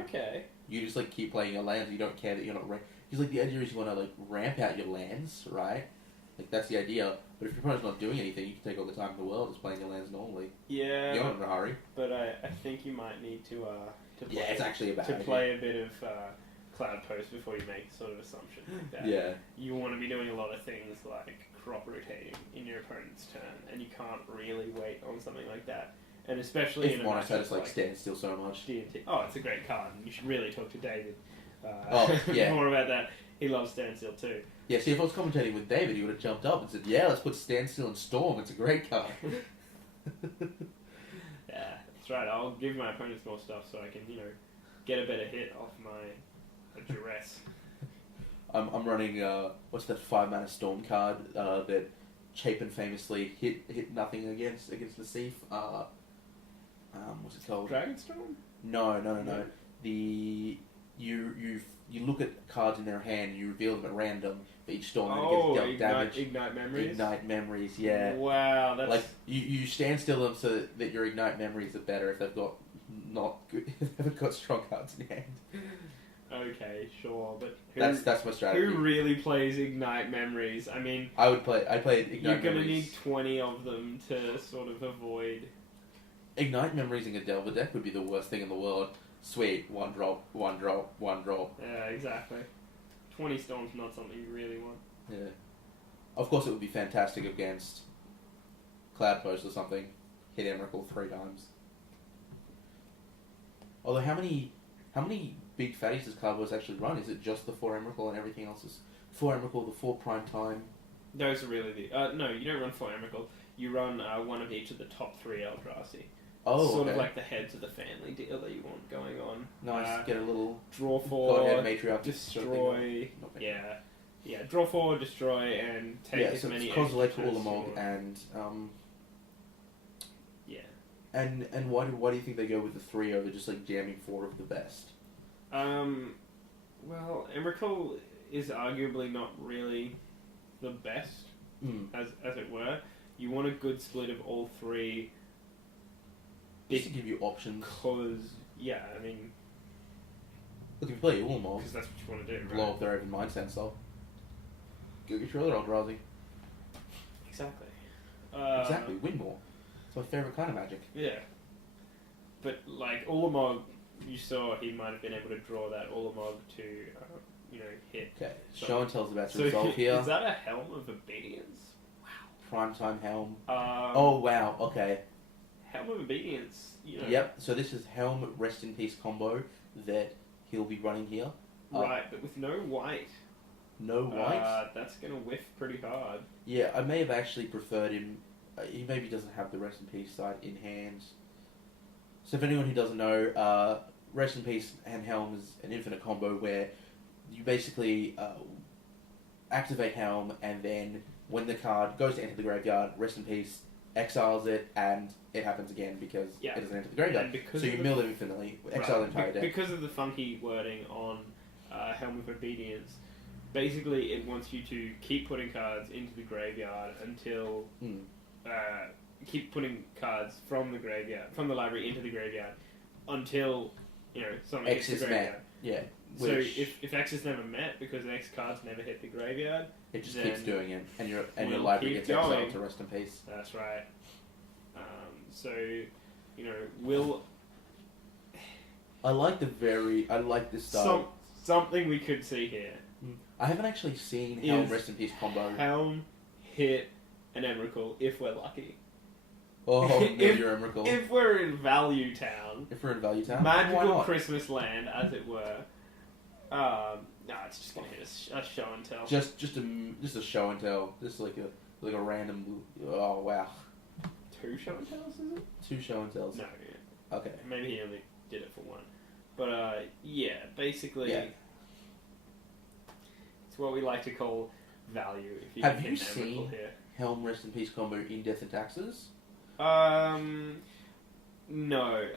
you just like keep playing your lands. You don't care that you're not because like the idea is you want to like ramp out your lands, right? Like that's the idea. But if your opponent's not doing anything, you can take all the time in the world just playing your lands normally. Yeah. You're not in a hurry. But I think you might need to play, it's actually a bad idea. play a bit of Cloud Post before you make sort of assumption like that. Yeah. You want to be doing a lot of things like crop rotating in your opponent's turn, and you can't really wait on something like that. And especially if in a Monos matchup just like stand still so much. DNT. Oh, it's a great card, and you should really talk to David more about that. He loves Standstill too. Yeah, see, if I was commentating with David, he would have jumped up and said, yeah, let's put Standstill and Storm, it's a great card. Yeah, that's right. I'll give my opponents more stuff so I can, get a better hit off my duress. I'm running, what's that 5-mana Storm card that Chapin famously hit nothing against the Thief. What's what's it called? Dragonstorm? No. No. You look at cards in their hand, you reveal them at random for each storm, and it Oh, gets dealt damage. Ignite Memories? Ignite Memories, yeah. Wow, that's... Like, you stand still them so that your Ignite Memories are better if they've got not good, if they've got strong cards in hand. Okay, sure, but That's my strategy. who really plays Ignite Memories? I mean, I'd play Ignite you're gonna Memories. need 20 of them to sort of avoid... Ignite Memories in a Delver deck would be the worst thing in the world. Sweet, one drop. Yeah, exactly. 20 Storm's not something you really want. Yeah. Of course it would be fantastic against Cloud Post or something. Hit Emrakul 3 times. Although how many big fatties does Cloud Post actually run? Is it just the 4 Emrakul and everything else is 4 Emrakul, the 4 Prime Time? Those are really the... no, you don't run 4 Emrakul. You run one of each of the top 3 Eldrazi. Oh, sort okay. of like the heads of the family deal that you want going on. Nice, get a little draw 4, Godhead Matriarch destroy, sort of yeah, draw 4, destroy, and take as so many. it's Kozilek, extras as you Ulamog, want. and and why do you think they go with the 3 over just like jamming 4 of the best? Well, Emrakul is arguably not really the best, as it were. You want a good split of all 3. Just to give you options. Because, yeah, I mean... Look, if you play Ulamog, because that's what you want to do, right? blow up their open mind sensor. Go get your other Eldrazi. Exactly. Exactly, win more. It's my favourite kind of Magic. Yeah. But, like, Ulamog, you saw he might have been able to draw that Ulamog to, hit. Okay, So- show and tell's about to So, resolve here. is that a Helm of Obedience? Primetime Helm. Oh, wow, okay. Helm of Obedience, Yep, so this is Helm Rest in Peace combo that he'll be running here. Right, but with no white. No white? That's going to whiff pretty hard. Yeah, I may have actually preferred him. He maybe doesn't have the Rest in Peace side in hand. So, for anyone who doesn't know, Rest in Peace and Helm is an infinite combo where you basically activate Helm, and then when the card goes to enter the graveyard, Rest in Peace exiles it, and it happens again because it doesn't enter the graveyard. So you mill it infinitely, exile the entire deck. Because of the funky wording on Helm of Obedience, basically it wants you to keep putting cards into the graveyard until... keep putting cards from the library into the graveyard until, something hits the graveyard. Yeah. So if X is never met because X cards never hit the graveyard, it just keeps doing it, and your we'll library keep gets exiled going. to Rest in Peace. That's right. We'll... I like this style. Something we could see here. I haven't actually seen Helm Rest in Peace combo. Helm hit an Emrakul if we're lucky. Oh, maybe your Emrakul. If we're in Value Town. If we're in Value Town? Magical Christmas land, as it were. No, it's just gonna hit a show and tell. Just a show and tell. Just like a random. Oh wow. 2 show and tells, is it? 2 show and tells. No. Yeah. Okay. Maybe he only did it for 1. But basically, it's what we like to call value. If you Have can you hit seen Emrakul here. Helm Rest in Peace combo in Death and Taxes? No.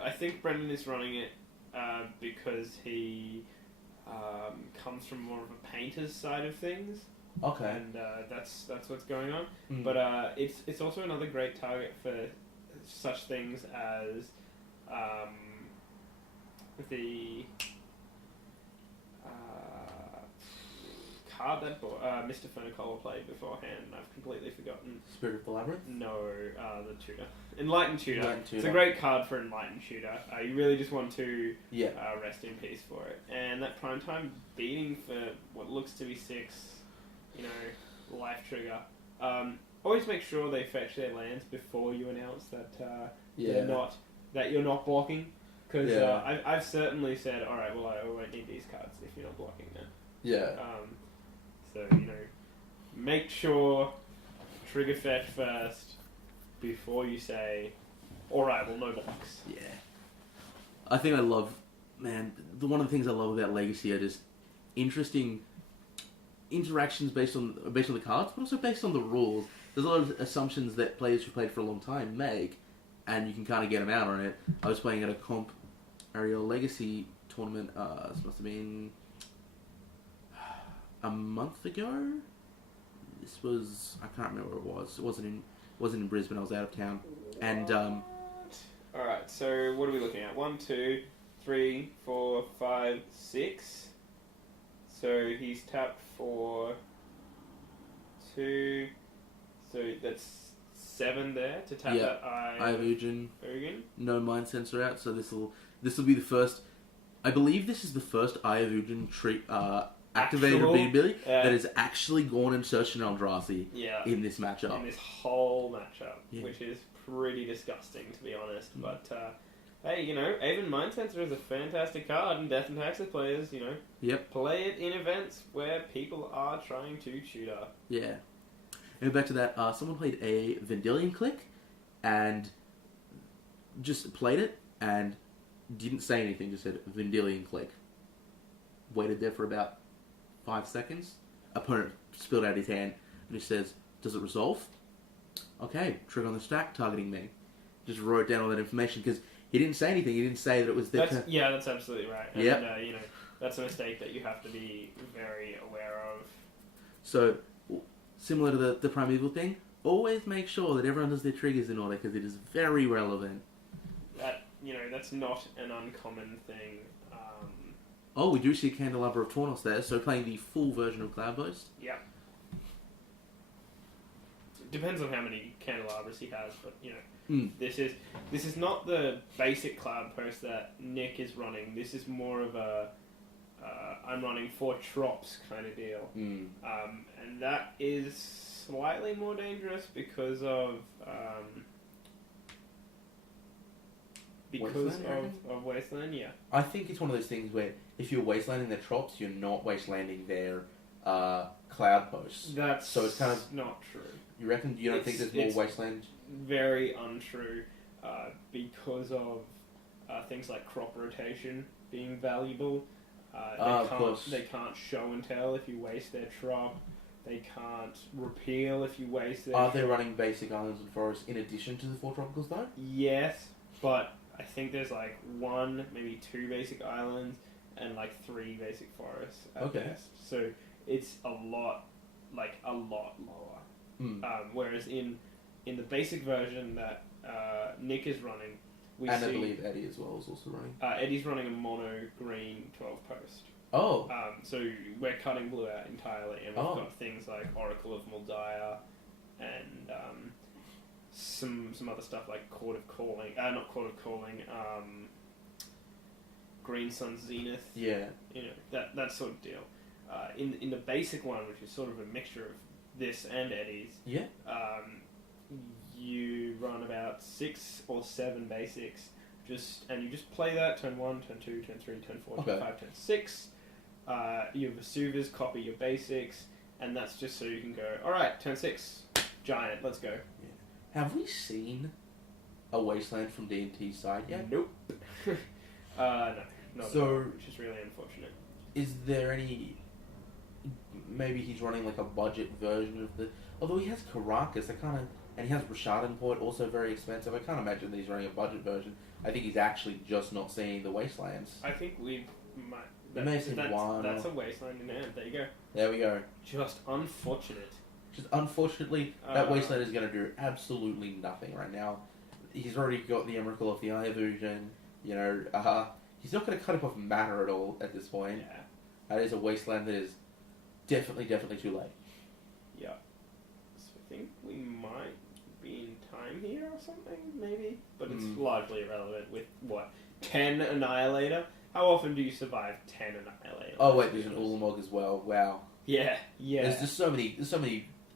I think Brendan is running it because he comes from more of a painter's side of things. Okay. And that's what's going on. Mm. But it's also another great target for such things as the card that Mr. Funicola played beforehand, and I've completely forgotten. Spirit of the Labyrinth? No, the tutor. Enlightened Tutor. Enlightened Tutor. It's a great card for Enlightened Tutor. You really just want to rest in peace for it. And that primetime beating for what looks to be 6, life trigger. Always make sure they fetch their lands before you announce that that you're not blocking. Because I've certainly said, alright, well I won't need these cards if you're not blocking now. Yeah. So, make sure trigger fetch first before you say, alright, well no blocks. Yeah. I think I love, one of the things I love about Legacy are just interesting interactions based on the cards, but also based on the rules. There's a lot of assumptions that players who played for a long time make, and you can kind of get them out on it. I was playing at a comp Ariel Legacy tournament. This must have been a month ago. This was, I can't remember where it was. It wasn't in Brisbane. I was out of town, and All right. So what are we looking at? 1, 2, 3, 4, 5, 6. So he's tapped for 2. So that's 7 there to tap that Eye of Ugin. Ugin. No mind sensor out. So this will be the first. I believe this is the first Eye of Ugin activated ability that has actually gone and searched an Eldrazi in this matchup. In this whole matchup, which is pretty disgusting, to be honest. But hey, even Mind Sensor is a fantastic card, and Death and Taxes players, play it in events where people are trying to tutor. Yeah. And back to that, someone played a Vendilion Click, and just played it, and didn't say anything, just said Vendilion Click. Waited there for about 5 seconds. Opponent spilled out his hand, and he says, "Does it resolve?" Okay, trigger on the stack, targeting me. Just wrote down all that information, because he didn't say anything. He didn't say that it was their turn. Yeah, that's absolutely right. And, yep. That's a mistake that you have to be very aware of. So, similar to the Primeval thing, always make sure that everyone does their triggers in order, because it is very relevant. That's not an uncommon thing. Oh, we do see a Candelabra of Tornos there, so playing the full version of Cloudburst. Yeah. Depends on how many Candelabras he has, but this is not the basic Cloudburst that Nick is running. This is more of a I'm running 4 Trops kind of deal, and that is slightly more dangerous because of Wasteland. Yeah, I think it's one of those things where if you're wastelanding their Trops, you're not wastelanding their Cloud Posts. So it's kind of not true. You reckon? You don't think there's more wasteland? Very untrue, because of things like crop rotation being valuable. They can't show and tell if you waste their Trop. They can't repeal if you waste their Are they running basic islands and forests in addition to the 4 tropicals though? Yes, but I think there's 1, maybe 2 basic islands and 3 basic forests at best. So it's a lot lower. Whereas in the basic version that Nick is running, I believe Eddie as well is also running. Eddie's running a mono green 12 post. Oh. So we're cutting blue out entirely, and we've got things like Oracle of Muldiah and some other stuff like Court of Calling. Not Court of Calling. Green Sun Zenith. Yeah. That sort of deal. In the basic one, which is sort of a mixture of this and Eddie's. Yeah. You run about 6 or 7 basics, you just play that turn 1, turn 2, turn 3, turn 4, turn 5, turn 6. Your Vesuvas copy your basics, and that's just so you can go, alright, turn 6, giant, let's go. Yeah. Have we seen a Wasteland from DNT's side yet? Nope. No, not at all, which is really unfortunate. Is there any... Maybe he's running a budget version of the... Although he has Caracas, and he has Rashad Port, also very expensive. I can't imagine that he's running a budget version. I think he's actually just not seeing the Wastelands. I think we might... That's a Wasteland in hand. There you go. There we go. Just unfortunate. Unfortunately, that Wasteland is going to do absolutely nothing right now. He's already got the Emrakul of the Eye of Ugin. He's not going to cut up off matter at all at this point. Yeah. That is a Wasteland that is definitely too late. Yeah. So I think we might be in time here or something, maybe? But it's largely irrelevant with, 10 Annihilator? How often do you survive 10 Annihilator? Oh wait, there's an Ulamog as well. Wow. Yeah. There's just so many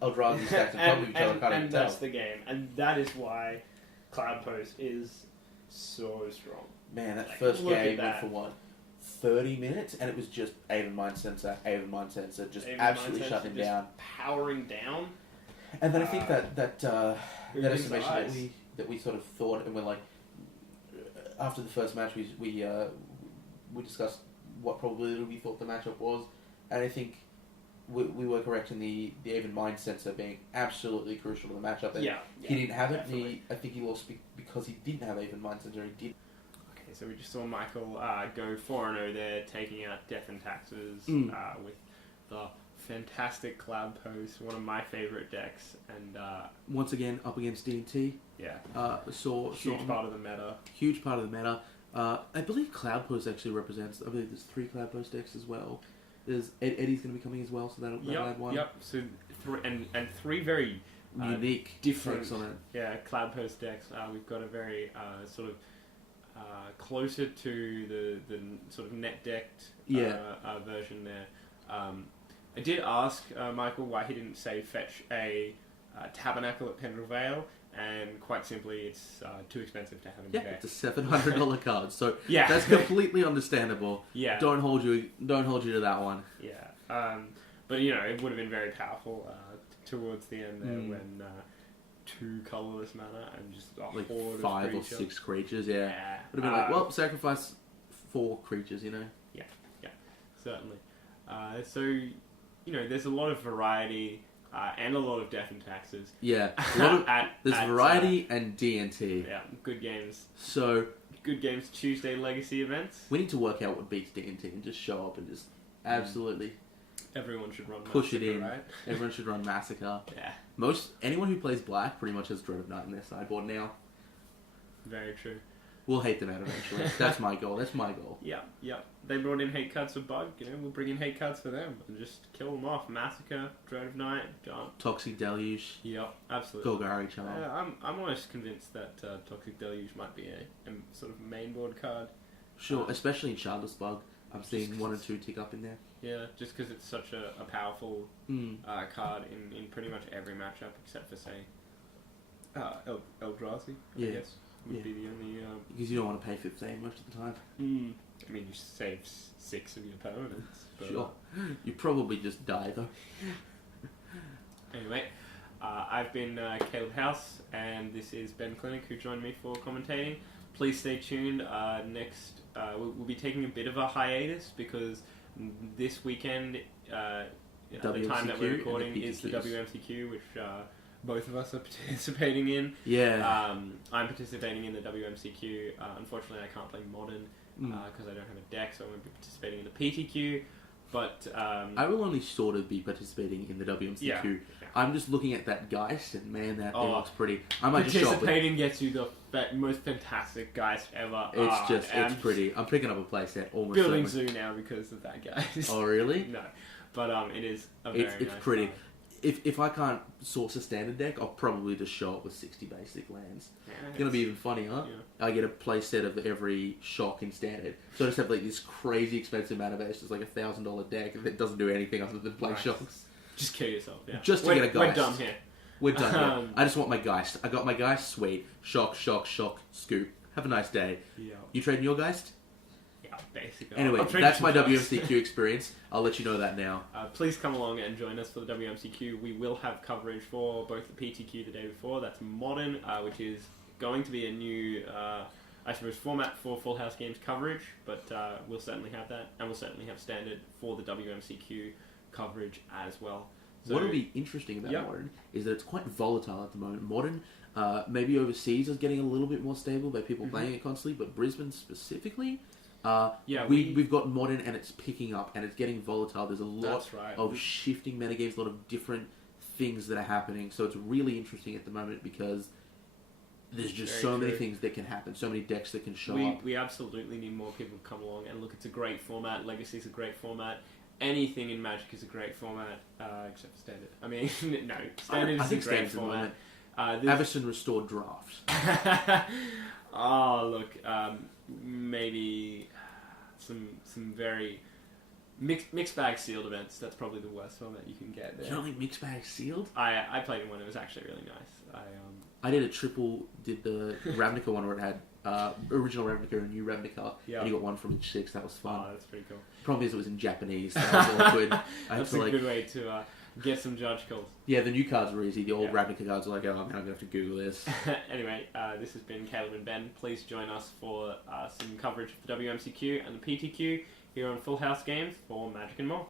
Eldrazi stacks on top of each other. And that's the game. And that is why Cloud Post is so strong. Man, that first game went for what? 30 minutes, and it was just Aven Mind Sensor, just absolutely shut him down. Powering down. And then I think that estimation that we sort of thought, and we're like, after the first match, we discussed what probability we thought the matchup was, and I think we were correct in the Even Mind sensor being absolutely crucial to the matchup. And Yeah, he didn't have it. definitely. I think he lost because he didn't have Even Mind sensor. He did. Okay, so we just saw Michael go 4-0 there, taking out Death and Taxes with the fantastic Cloud Post, one of my favourite decks, and Once again, up against DNT. yeah, Huge part of the meta. Huge part of the meta. I believe Cloud Post actually represents. I believe there's 3 Cloud Post decks as well. There's Eddie's going to be coming as well, so that'll add one. Yep. So three very unique different decks on it. Yeah, Cloud Post decks. We've got a very sort of closer to the sort of net decked version there. I did ask Michael why he didn't say fetch a Tabernacle at Pendrell Vale, and quite simply, it's too expensive to have in the deck. It's a $700 card, so Yeah. that's completely understandable. Yeah. Don't hold you to that one. Yeah. But you know, it would have been very powerful towards the end there when 2 colorless mana and just a Like horde 5 of or creatures. 6 creatures, yeah. Yeah. Would have been like, well, sacrifice 4 creatures, you know? Certainly. So, you know, there's a lot of variety and a lot of Death and Taxes. Yeah. There's at, variety and DNT. Yeah, good games. So, Good games Tuesday Legacy events. we need to work out what beats DNT and just show up and just absolutely Everyone should run push Massacre, it in. right? Everyone should run Massacre. Yeah, Anyone who plays black pretty much has Dread of Night in their sideboard now. very true. We'll hate them out eventually. That's my goal. Yeah. They brought in hate cards for Bug, you know, we'll bring in hate cards for them and just kill them off. Massacre, Dread of Night, done. Toxic Deluge. Yep, absolutely. Golgari Charm. I'm almost convinced that Toxic Deluge might be a sort of main board card. Sure, especially in Shardless Bug. I'm seeing 1 and 2 tick up in there. Yeah, just because it's such a powerful card in pretty much every matchup except for, say, Eldrazi, I guess, would be the only... Because you don't want to pay 15 most of the time. I mean, you save 6 of your opponents. But, Sure. You probably just die, though. Anyway, I've been Caleb House, and this is Ben Clinic, who joined me for commentating. Please stay tuned. Next, we'll be taking a bit of a hiatus because this weekend, the time that we're recording, is the WMCQ, which both of us are participating in. Yeah. I'm participating in the WMCQ. Unfortunately, I can't play Modern because I don't have a deck, so I won't be participating in the PTQ. But I will only sort of be participating in the WMCQ. Yeah. I'm just looking at that Geist, and man, that thing looks pretty. I might just shop it. Participating gets you the most fantastic Geist ever. It's pretty. I'm picking up a playset almost Building certainly. Zoo now because of that Geist. Oh, really? No, but it is a very It's nice pretty. card. If I can't source a standard deck, I'll probably just show up with 60 basic lands. Yeah, It's gonna be even funnier. Yeah. I get a play set of every shock in standard, so I just have like this crazy expensive mana base. It's like $1,000 deck that doesn't do anything other than play Nice. shocks. Just kill yourself. Yeah. Just to we're, get a Geist. We're done here. We're done. Yeah. I just want my Geist. I got my Geist. Sweet. Shock, shock, shock. Scoop. Have a nice day. Yeah. You trading your Geist? Yeah, basically. Anyway, I'll trade that's you my some Geist. WMCQ experience. I'll let you know that now. Please come along and join us for the WMCQ. We will have coverage for both the PTQ the day before. That's Modern, which is going to be a new, I suppose, format for Full House Games coverage, but we'll certainly have that, and we'll certainly have Standard for the WMCQ coverage as well. So, What'll be interesting about Modern is that it's quite volatile at the moment. Modern, maybe overseas is getting a little bit more stable by people playing it constantly, but Brisbane specifically, we've got Modern and it's picking up and it's getting volatile. There's a lot of shifting metagames, a lot of different things that are happening. So it's really interesting at the moment because there's just so many things that can happen, so many decks that can show up. We absolutely need more people to come along and look. It's a great format. Legacy's a great format. Anything in Magic is a great format, except for Standard. I mean, no, Standard is a great format. Avacyn Restored Draft. Oh, look, maybe some very mixed bag sealed events. That's probably the worst format you can get there. You don't think mixed bag sealed? I played one. It was actually really nice. I did the Ravnica one where it had original Ravnica and new Ravnica, and you got one from each 6. That was fun. Oh, that's pretty cool. Problem is it was in Japanese. That was awkward. That's a good way to get some judge calls. Yeah, the new cards were easy. The old Ravnica cards were like, oh man, I'm going to have to Google this. Anyway, this has been Caleb and Ben. Please join us for some coverage of the WMCQ and the PTQ here on Full House Games for Magic and more.